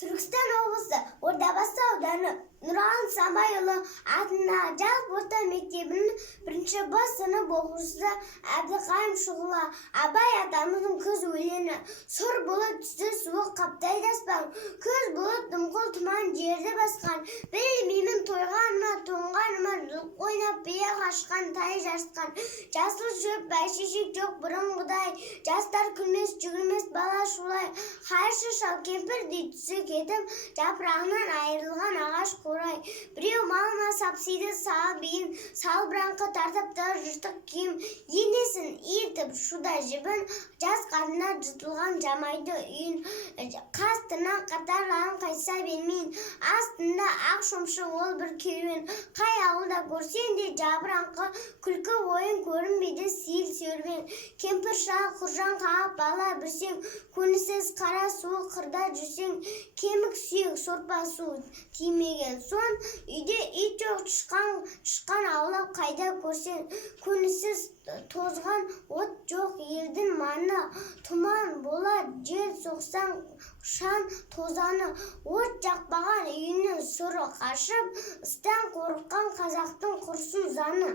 Түркістан облысы Ордабасы ауданы Нұран Самайұлы атындағы жалпы орта мектебінің 1-б сынып оқушысы Әбдіқайым Шұғыла Абай атамыздың күз өлеңі. Сұр бұлт түсті суық қаптайды аспан, күз бұлт дымқыл тұман жерді басқан. Білмеймін тойғаныма, тоңғаныма, жұлқ ойнап бия қашқан, тай жарысқан. Жасыл шөп бәйшешек жоқ бұрынғыдай, жастар күлмес, жүгірмес бала шулай. Қайшы шал кемпір түсі кетіп, жапырағынан айырылған ағаш қорай. Біреу малына сапсиды сал бейін, сал біраңқы тартыпты жыртық киім. Енесін ертіп шуда жібін, жас қарына жытылған жамайды үйін. Қас тырнақ қатарларын қайса бермейін, астында ақ шомшы ол бір керуен. Қай ауылда көрсен де жабыраңқы, күлкі ойын көрінбейді сейіл сөрбен. Кемпір шал құржан қағып бала бірсең, көнісіз қара суы қырда жүрсең, кемік сүйек сорпа су тимеген сон, үйде ит жоқ шыққан аулап қайда көрсең, көнісіз тозған от жоқ елдің маңы, тұман болады жел соқсан шан тозаны, от жақпаған үйінің сұры қашып, ыстан қорыққан қазақтың құрсын заны.